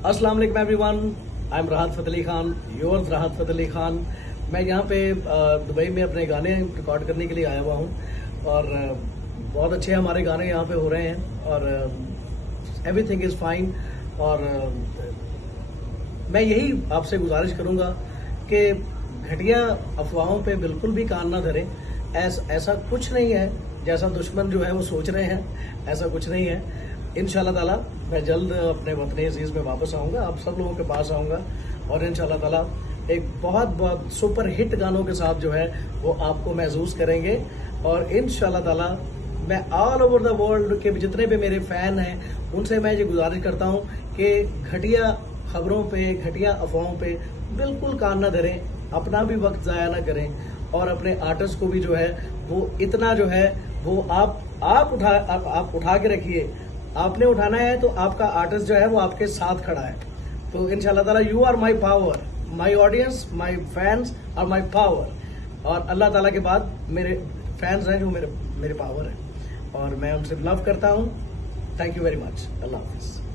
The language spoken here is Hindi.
अस्सलाम वालेकुम एवरीवन, आई एम राहत फ़तेह अली खान, योर्स राहत फ़तेह अली खान। मैं यहाँ पे दुबई में अपने गाने रिकॉर्ड करने के लिए आया हुआ हूँ और बहुत अच्छे हमारे गाने यहाँ पे हो रहे हैं और एवरीथिंग इज़ फाइन। और मैं यही आपसे गुजारिश करूँगा कि घटिया अफवाहों पे बिल्कुल भी कान ना धरें। ऐसा कुछ नहीं है जैसा दुश्मन जो है वो सोच रहे हैं, ऐसा कुछ नहीं है। इंशाल्लाह ताला मैं जल्द अपने वतन अजीज में वापस आऊंगा, आप सब लोगों के पास आऊंगा और इंशाल्लाह ताला एक बहुत सुपर हिट गानों के साथ जो है वो आपको महसूस करेंगे। और इंशाल्लाह ताला मैं ऑल ओवर द वर्ल्ड के जितने भी मेरे फैन हैं उनसे मैं ये गुजारिश करता हूं कि घटिया खबरों पे, घटिया अफवाहों पे बिल्कुल कान न धरें, अपना भी वक्त जाया ना करें और अपने आर्टिस्ट को भी जो है वो इतना जो है वो आप उठा के रखिए। आपने उठाना है तो आपका आर्टिस्ट जो है वो आपके साथ खड़ा है। तो इंशाल्लाह ताला you are my power, my audience, my fans are my power. और अल्लाह ताला के बाद मेरे फैंस हैं जो मेरे पावर है और मैं उनसे लव करता हूँ। Thank you very much. Allah Hafiz.